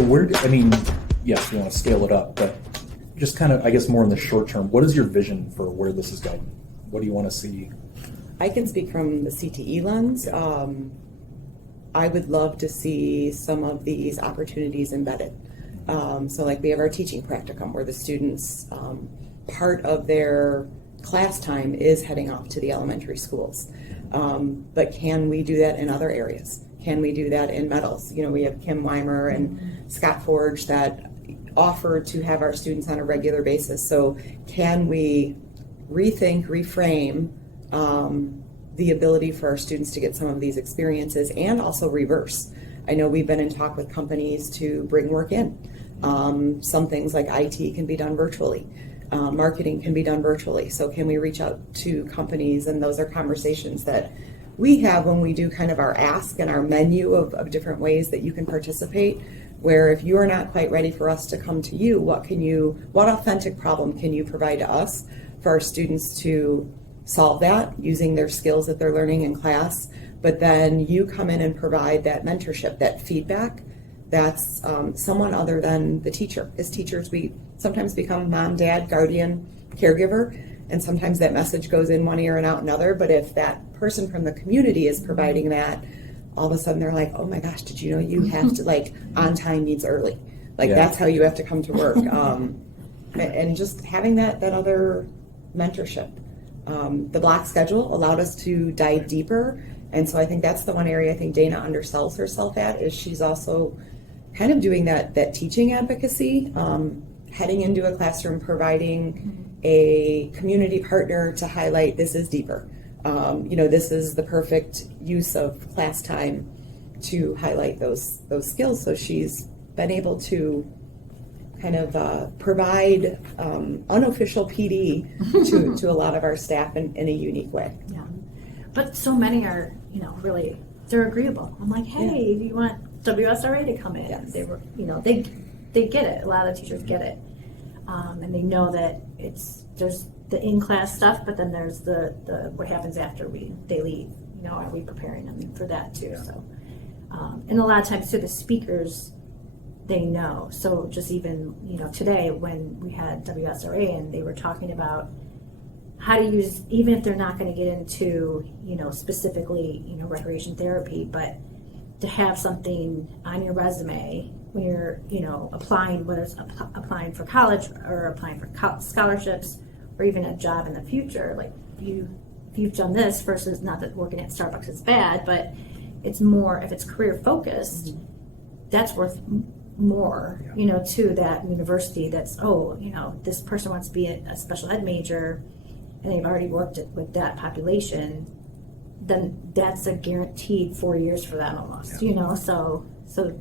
So yes, you want to scale it up, but just kind of, I guess, more in the short term, what is your vision for where this is going? What do you want to see? I can speak from the CTE lens. I would love to see some of these opportunities embedded. So like we have our teaching practicum where the students, part of their class time is heading off to the elementary schools. But can we do that in other areas? Can we do that in metals? You know, we have Kim Weimer and Scott Forge that offer to have our students on a regular basis. So can we rethink, reframe the ability for our students to get some of these experiences and also reverse? I know we've been in talk with companies to bring work in. Some things like IT can be done virtually. Marketing can be done virtually. So can we reach out to companies? And those are conversations that we have when we do kind of our ask and our menu of different ways that you can participate, where if you are not quite ready for us to come to you, what authentic problem can you provide to us for our students to solve that using their skills that they're learning in class? But then you come in and provide that mentorship, that feedback. That's someone other than the teacher. As teachers, we sometimes become mom, dad, guardian, caregiver, and sometimes that message goes in one ear and out another. But if that person from the community is providing that, all of a sudden they're like, oh my gosh, did you know you have to, like, on time means early. Like, that's how you have to come to work. And just having that other mentorship. The block schedule allowed us to dive deeper. And so I think that's the one area I think Dana undersells herself at, is she's also kind of doing that teaching advocacy, heading into a classroom, providing a community partner to highlight this is deeper. This is the perfect use of class time to highlight those skills. So she's been able to kind of provide unofficial PD to a lot of our staff in a unique way. Yeah, but so many are, really, they're agreeable. I'm like, hey, do you want WSRA to come in? Yes. They were, they get it. A lot of teachers get it, and they know that there's the in-class stuff, but then there's the what happens after they leave. Are we preparing them for that too? Yeah. So, and a lot of times too, the speakers, they know. So just even, today when we had WSRA and they were talking about how to use, even if they're not going to get into, specifically, recreation therapy, but to have something on your resume when you're, applying, whether it's applying for college or applying for scholarships or even a job in the future, like if you've done this versus, not that working at Starbucks is bad, but it's more, if it's career focused, that's worth more, to that university that's, this person wants to be a special ed major and they've already worked with that population, then that's a guaranteed 4 years for them almost, so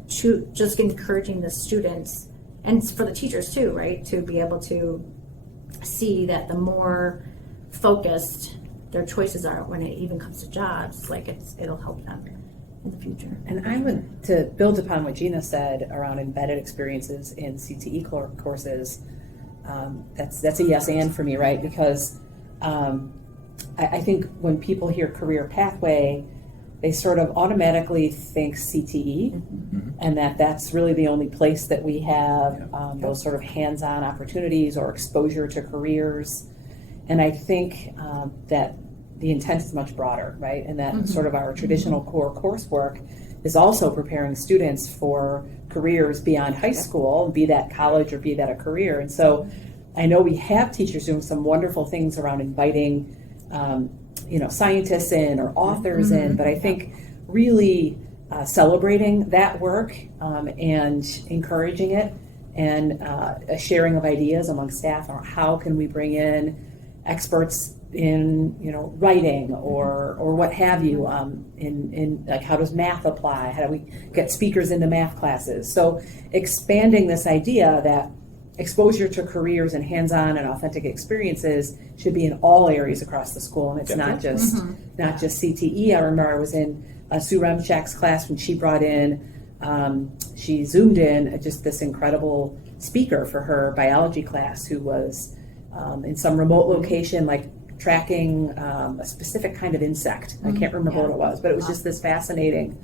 just encouraging the students and for the teachers too, right, to be able to see that the more focused their choices are when it even comes to jobs, like it'll help them in the future. And I would, to build upon what Gina said around embedded experiences in CTE courses, that's a yes and for me, right? Because I think when people hear career pathway, they sort of automatically think CTE, and that's really the only place that we have those sort of hands-on opportunities or exposure to careers. And I think that the intent is much broader, right? And that sort of our traditional core coursework is also preparing students for careers beyond high school, be that college or be that a career. And so I know we have teachers doing some wonderful things around inviting, scientists in or authors in, but I think really celebrating that work and encouraging it, and a sharing of ideas among staff on how can we bring in experts in writing or what have you, in like how does math apply, how do we get speakers into math classes. So expanding this idea that exposure to careers and hands-on and authentic experiences should be in all areas across the school, and it's not just CTE. I remember I was in Sue Remchak's class when she brought in, she zoomed in just this incredible speaker for her biology class who was in some remote location, like tracking a specific kind of insect. I can't remember what it was, but it was just this fascinating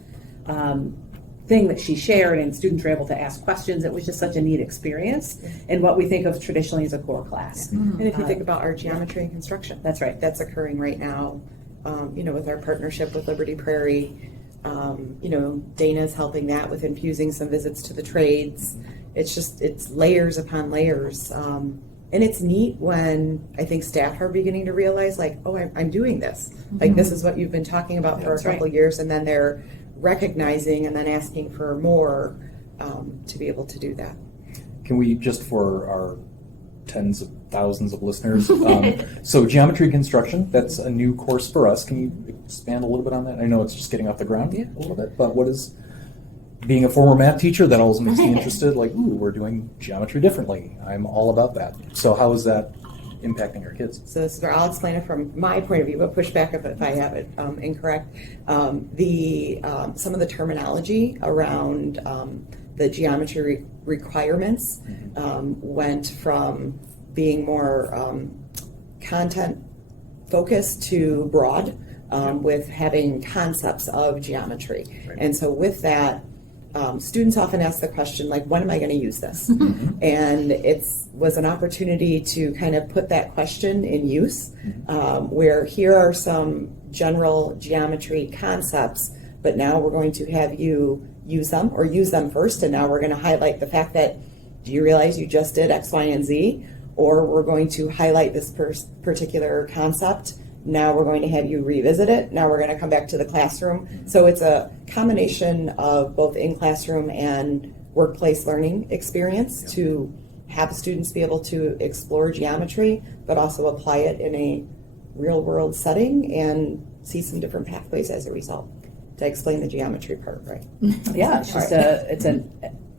thing that she shared, and students were able to ask questions. It was just such a neat experience in what we think of traditionally as a core class. And if you think about our geometry and construction, That's right. that's occurring right now, with our partnership with Liberty Prairie. Dana's helping that with infusing some visits to the trades. It's layers upon layers. And it's neat when I think staff are beginning to realize, like, oh, I'm doing this. Like, this is what you've been talking about for a couple years, and then they're recognizing and then asking for more to be able to do that. Can we, just for our tens of thousands of listeners, so geometry construction, that's a new course for us. Can you expand a little bit on that? I know it's just getting off the ground a little bit, but what is, being a former math teacher, that always makes me interested, like, ooh, we're doing geometry differently. I'm all about that. So how is that impacting our kids? So this is where I'll explain it from my point of view, but push back if I have it incorrect. Some of the terminology around the geometry requirements went from being more content focused to broad, with having concepts of geometry. Right. And so with that, students often ask the question, like, when am I going to use this? And was an opportunity to kind of put that question in use, where here are some general geometry concepts, but now we're going to have you use them, or use them first, and now we're going to highlight the fact that, do you realize you just did X, Y, and Z? Or we're going to highlight this particular concept. Now we're going to have you revisit it. Now we're going to come back to the classroom. So it's a combination of both in-classroom and workplace learning experience to have students be able to explore geometry, but also apply it in a real-world setting and see some different pathways as a result. To explain the geometry part, right? Yeah, it's just it's an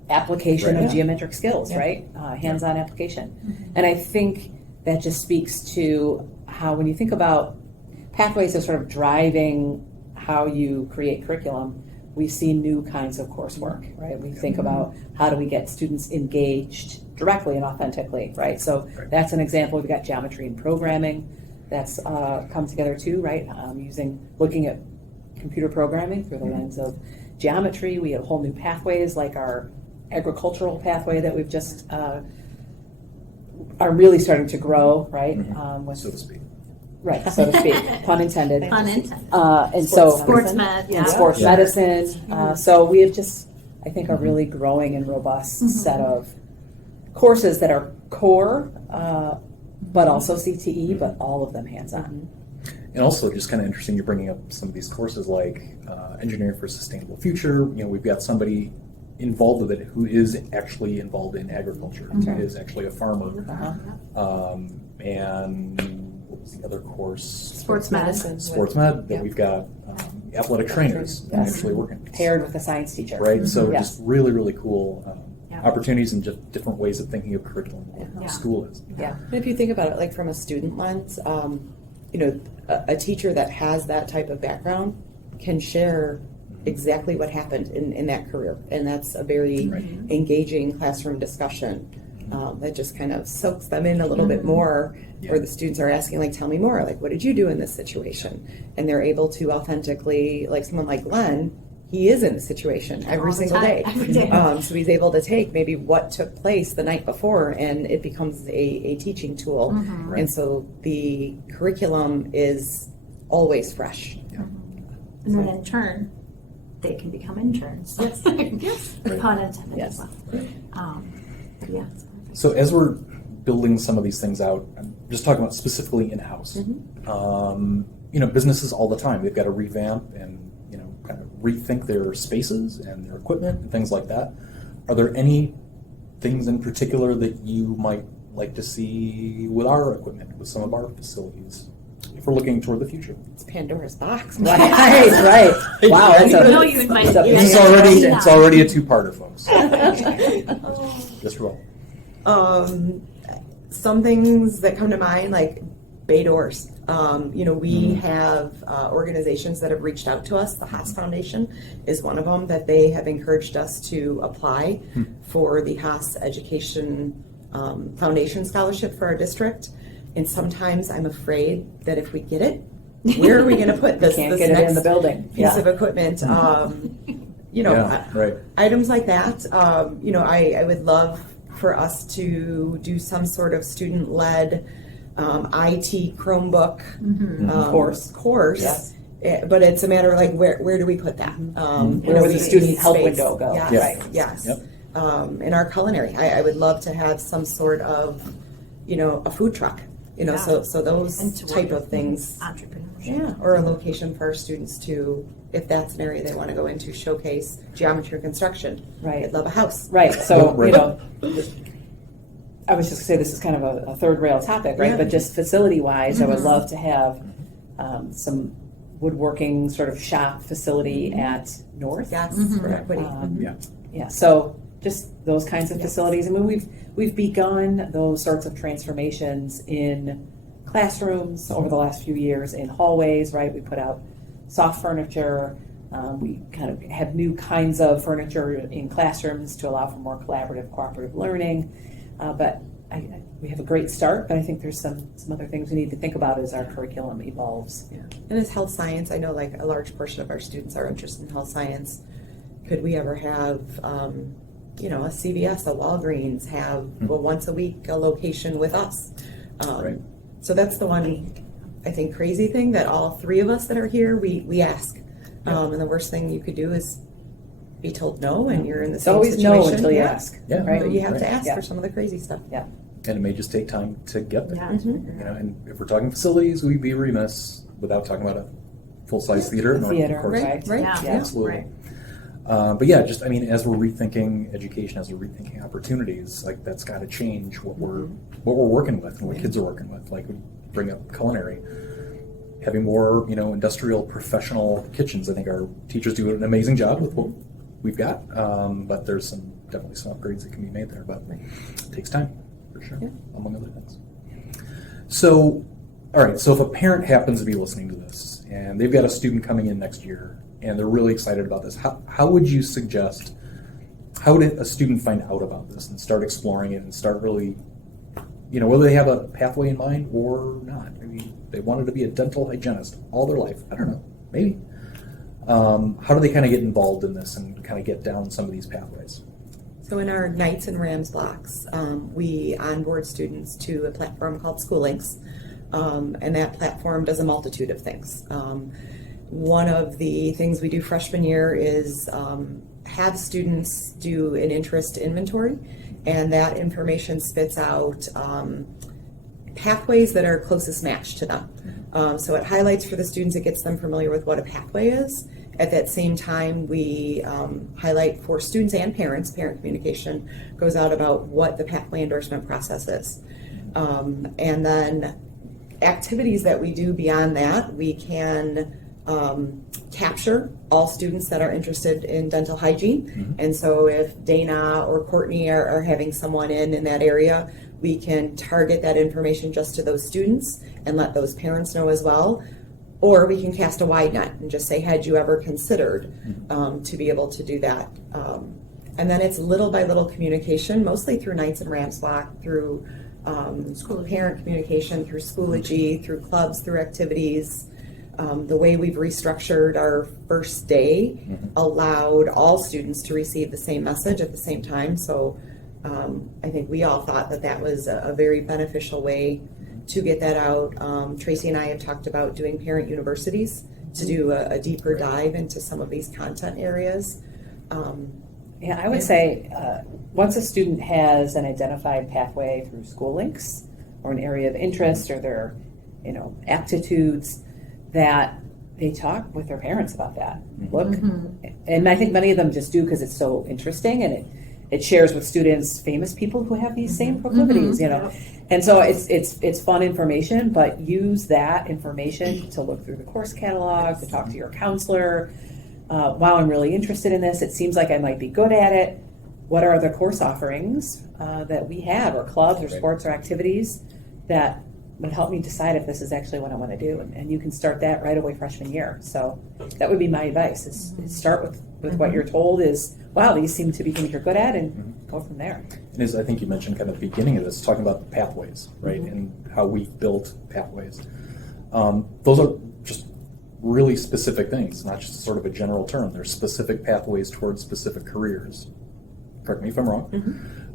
application Right. of geometric skills, Yeah. right? Hands-on application. And I think that just speaks to how, when you think about pathways as sort of driving how you create curriculum, we see new kinds of coursework, right? We think about how do we get students engaged directly and authentically, right? So that's an example. We've got geometry and programming that's come together too, right? Looking at computer programming through the lens of geometry. We have whole new pathways like our agricultural pathway that we've just are really starting to grow, right? So to speak. Right, so to speak, pun intended. Pun intended. And so Sports med, and sports Yeah. medicine. So we have just, I think, a really growing and robust set of courses that are core, but also CTE, but all of them hands-on. And also, just kind of interesting, you're bringing up some of these courses like Engineering for a Sustainable Future. We've got somebody involved with it who is actually involved in agriculture, who is actually a farmer. And what was the other course? Sports medicine. Sports med. Then we've got athletic trainers actually working. Paired with a science teacher. Right? So Yes. just really, really cool Yeah. opportunities and just different ways of thinking of curriculum, what Yeah. school is. Yeah. And if you think about it, like from a student lens, a teacher that has that type of background can share exactly what happened in that career. And that's a very engaging classroom discussion that just kind of soaks them in a little bit more, where the students are asking, like, tell me more, like, what did you do in this situation? And they're able to authentically, like someone like Glenn, he is in the situation every All the single time, day. every day. So he's able to take maybe what took place the night before, and it becomes a teaching tool. And so the curriculum is always fresh. And then in turn, they can become interns. Yes. Pun intended as well. But yeah. It's perfect. So as we're building some of these things out, I'm just talking about specifically in-house. Businesses all the time, they've got to revamp and kind of rethink their spaces and their equipment and things like that. Are there any things in particular that you might like to see with our equipment, with some of our facilities, if we're looking toward the future? It's Pandora's box. Right. Wow. That's I know you invited me. It's already a two-parter, folks. Just roll. Some things that come to mind, like bay doors. We have organizations that have reached out to us. The Haas Foundation is one of them that they have encouraged us to apply for the Haas Education Foundation Scholarship for our district. And sometimes I'm afraid that if we get it, where are we going to put this? Can't this get it in next the building. piece of equipment. Yeah, right. items like that. I would love for us to do some sort of student-led IT Chromebook course. Yes. But it's a matter of like where do we put that? Where would the student help window go? Yes, Yes. yes. Yep. In our culinary, I would love to have some sort of, a food truck. Yeah. So And those to type work of things. Entrepreneurship. Yeah, or a location for our students to, if that's an area they want to go into, showcase geometry and construction. Right. They'd love a house. Right, so, Right. I was just gonna say, this is kind of a third rail topic, right? Yeah. But just facility-wise, I would love to have some woodworking sort of shop facility at North. Yes, Mhm. for equity. Yeah. Yeah, so just those kinds of Yes. facilities. I mean, we've begun those sorts of transformations in classrooms over the last few years, in hallways, right? We put out soft furniture. We kind of have new kinds of furniture in classrooms to allow for more collaborative, cooperative learning. But we have a great start, but I think there's some other things we need to think about as our curriculum evolves. Yeah. And as health science, I know like a large portion of our students are interested in health science. Could we ever have, a CVS, a Walgreens have, once a week, a location with us? Right. So that's the one, I think, crazy thing that all three of us that are here, we ask. And the worst thing you could do is be told no, and you're in the It's same always situation. no until you Yeah. ask. Yeah. Right? But you have to Right. ask Yeah. for some of the crazy stuff. Yeah. And it may just take time to get there. Yeah. And if we're talking facilities, we'd be remiss without talking about a full-size theater. A No, theater, of course. right. Right? Yeah. Yeah. Absolutely. Right. But yeah, just as we're rethinking education, as we're rethinking opportunities, like that's got to change what we're working with and what kids are working with. Like we bring up culinary, having more industrial professional kitchens. I think our teachers do an amazing job with what we've got, but there's definitely some upgrades that can be made there. But it takes time for sure, Yeah. among other things. So, all right. So if a parent happens to be listening to this and they've got a student coming in next year and they're really excited about this, how would you suggest, how would a student find out about this and start exploring it and start really, whether they have a pathway in mind or not? Maybe they wanted to be a dental hygienist all their life. I don't know, maybe. How do they kind of get involved in this and kind of get down some of these pathways? So in our Knights and Rams blocks, we onboard students to a platform called SchoolLinks, and that platform does a multitude of things. One of the things we do freshman year is have students do an interest inventory, and that information spits out pathways that are closest match to them. So it highlights for the students, it gets them familiar with what a pathway is. At that same time, we highlight for students and parents, parent communication goes out about what the pathway endorsement process is. And then activities that we do beyond that, we can capture all students that are interested in dental hygiene. And so if Dana or Courtney are having someone in that area, we can target that information just to those students and let those parents know as well. Or we can cast a wide net and just say, had you ever considered to be able to do that? And then it's little by little communication, mostly through Knights and Rams block, through parent communication, through Schoology, through clubs, through activities. The way we've restructured our first day allowed all students to receive the same message at the same time. So I think we all thought that was a very beneficial way to get that out. Tracy and I have talked about doing parent universities to do a deeper dive into some of these content areas. Yeah, I would say once a student has an identified pathway through SchoolLinks or an area of interest or their aptitudes, that they talk with their parents about that. Look, and I think many of them just do because it's so interesting, and it shares with students famous people who have these same proclivities, And so it's fun information, but use that information to look through the course catalog, to talk to your counselor. Wow, I'm really interested in this. It seems like I might be good at it. What are the course offerings that we have, or clubs, or sports, or activities that would help me decide if this is actually what I want to do? And you can start that right away freshman year. So that would be my advice: is start with what you're told is, wow, these seem to be things you're good at, and go from there. And as I think you mentioned kind of the beginning of this, talking about the pathways, right, and how we've built pathways. Those are just really specific things, not just sort of a general term. There's specific pathways towards specific careers. Correct me if I'm wrong.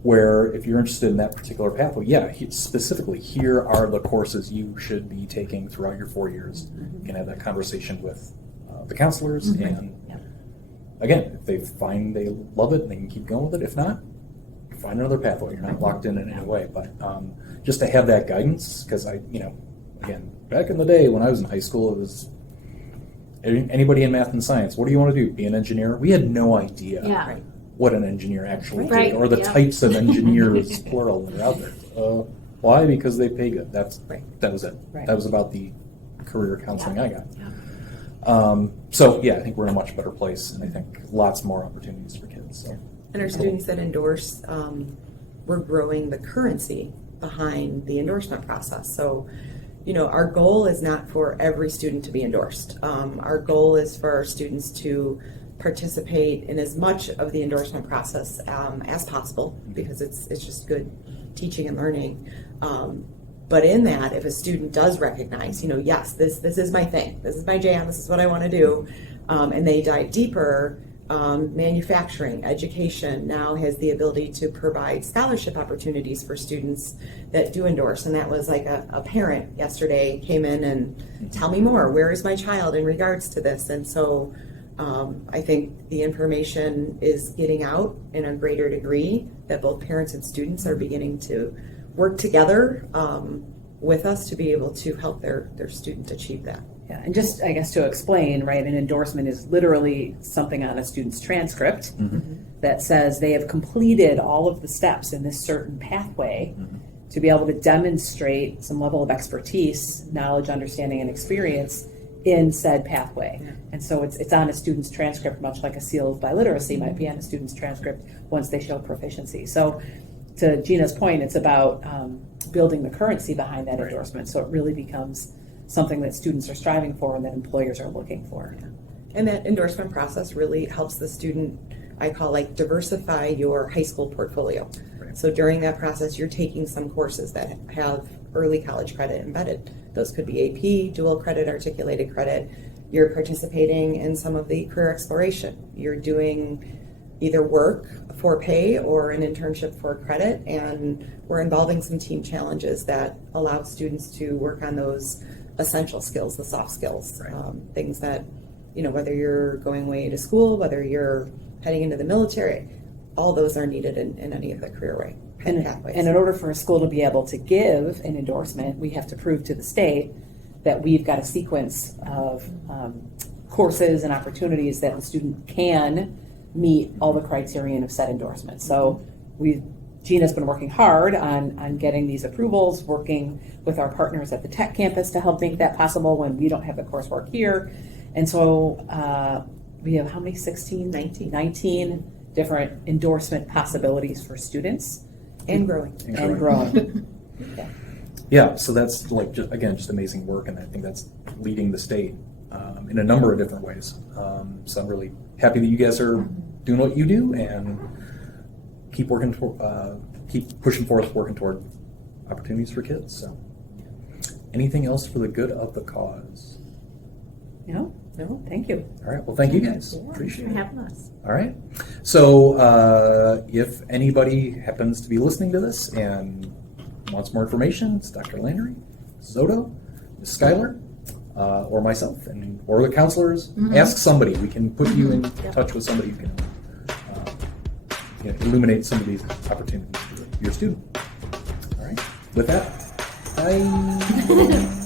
Where if you're interested in that particular pathway, specifically, here are the courses you should be taking throughout your 4 years. You can have that conversation with the counselors, and again, if they find they love it, they can keep going with it. If not, find another pathway. You're not locked in any way, but just to have that guidance, because again, back in the day when I was in high school, it was anybody in math and science. What do you want to do? Be an engineer? We had no idea. Yeah. What an engineer actually Right. did, or the types of engineers, plural, that are out there. Why? Because they pay good. That was it. Right. That was about the career counseling I got. Yeah. I think we're in a much better place, and I think lots more opportunities for kids. So. And our students that endorse, we're growing the currency behind the endorsement process. So, our goal is not for every student to be endorsed. Our goal is for our students to participate in as much of the endorsement process as possible, because it's just good teaching and learning. But in that, if a student does recognize, yes, this is my thing, this is my jam, this is what I want to do, and they dive deeper, manufacturing, education now has the ability to provide scholarship opportunities for students that do endorse. And that was like a parent yesterday came in and tell me more, where is my child in regards to this? And so I think the information is getting out in a greater degree, that both parents and students are beginning to work together with us to be able to help their student achieve that. Yeah, and just, I guess, to explain, right, an endorsement is literally something on a student's transcript that says they have completed all of the steps in this certain pathway to be able to demonstrate some level of expertise, knowledge, understanding, and experience in said pathway. And so it's on a student's transcript, much like a seal of biliteracy might be on a student's transcript once they show proficiency. So to Gina's point, it's about building the currency behind that endorsement, so it really becomes something that students are striving for and that employers are looking for. And that endorsement process really helps the student, I call diversify your high school portfolio. So during that process, you're taking some courses that have early college credit embedded. Those could be AP, dual credit, articulated credit. You're participating in some of the career exploration. You're doing either work for pay or an internship for credit, and we're involving some team challenges that allow students to work on those essential skills, the soft skills, things that, whether you're going away to school, whether you're heading into the military, all those are needed in any of the career pathways. And in order for a school to be able to give an endorsement, we have to prove to the state that we've got a sequence of courses and opportunities that the student can meet all the criterion of said endorsement. So Gina's been working hard on getting these approvals, working with our partners at the tech campus to help make that possible when we don't have the coursework here. And so we have how many? 19 different endorsement possibilities for students. And growing. And growing. Yeah, so that's just amazing work, and I think that's leading the state in a number of different ways. So I'm really happy that you guys are doing what you do, and keep working keep pushing forth, working toward opportunities for kids. So, anything else for the good of the cause? No, thank you. All right. Well, thank you guys. Appreciate for it. having us. All right. So, if anybody happens to be listening to this and wants more information, it's Dr. Landry, Zoto, Ms. Schuyler, or myself, or the counselors. Ask somebody. We can put you in touch with somebody who can illuminate some of these opportunities for your student. All right. With that, bye.